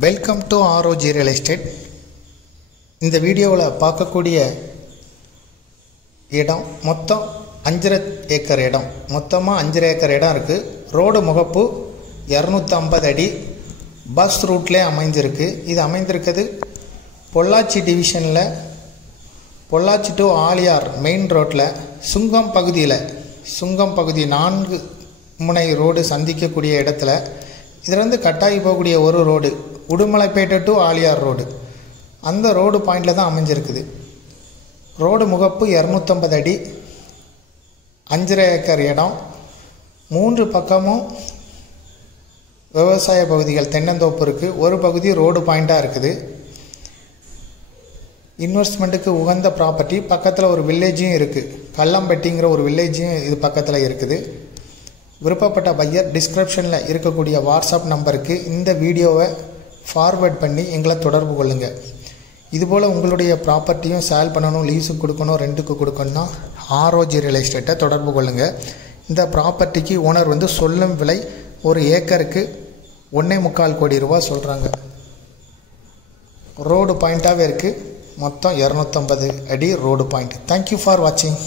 Welcome to ROG real estate. இந்த வீடியோவில் பார்க்கக்கூடிய இடம் மொத்தம் 5.5 ஏக்கர் இடம். மொத்தமாக 5.5 ஏக்கர் இடம் இருக்குது. ரோடு முகப்பு 250 அடி பஸ் ரூட்லேயே அமைஞ்சிருக்கு. இது அமைந்திருக்கிறது பொள்ளாச்சி டிவிஷனில், பொள்ளாச்சி டு ஆலியார் மெயின் ரோட்டில் சுங்கம் பகுதி 4 முனை ரோடு சந்திக்கக்கூடிய இடத்துல. இதிலிருந்து கட்டாயி போகக்கூடிய ஒரு road Udumalaipettai to Aliyar road, அந்த ரோடு பாயிண்டில் தான் அமைஞ்சிருக்குது. ரோடு முகப்பு 250 அடி, 5.5 ஏக்கர் இடம். 3 பக்கமும் விவசாய பகுதிகள், தென்னந்தோப்பு இருக்குது. ஒரு பகுதி ரோடு பாயிண்டாக இருக்குது. இன்வெஸ்ட்மெண்ட்டுக்கு உகந்த ப்ராப்பர்ட்டி. பக்கத்தில் ஒரு வில்லேஜும் இருக்குது, கல்லம்பட்டிங்கிற ஒரு வில்லேஜும் இது பக்கத்தில் இருக்குது. விருப்பப்பட்ட பையர் டிஸ்கிரிப்ஷனில் இருக்கக்கூடிய வாட்ஸ்அப் நம்பருக்கு இந்த வீடியோவை ஃபார்வேர்ட் பண்ணி எங்களை தொடர்பு கொள்ளுங்கள். இதுபோல் உங்களுடைய ப்ராப்பர்ட்டியும் சேல் பண்ணணும், லீஸுக்கு கொடுக்கணும், ரெண்டுக்கு கொடுக்கணும்னா ROG ரியல் எஸ்டேட்டை தொடர்பு கொள்ளுங்கள். இந்த ப்ராப்பர்ட்டிக்கு ஓனர் சொல்லும் விலை ஒரு ஏக்கருக்கு 1.25 கோடி ரூபா சொல்கிறாங்க. ரோடு பாயிண்ட்டாகவே இருக்குது. மொத்தம் 250 அடி ரோடு பாயிண்ட். தேங்க்யூ ஃபார் வாட்சிங்.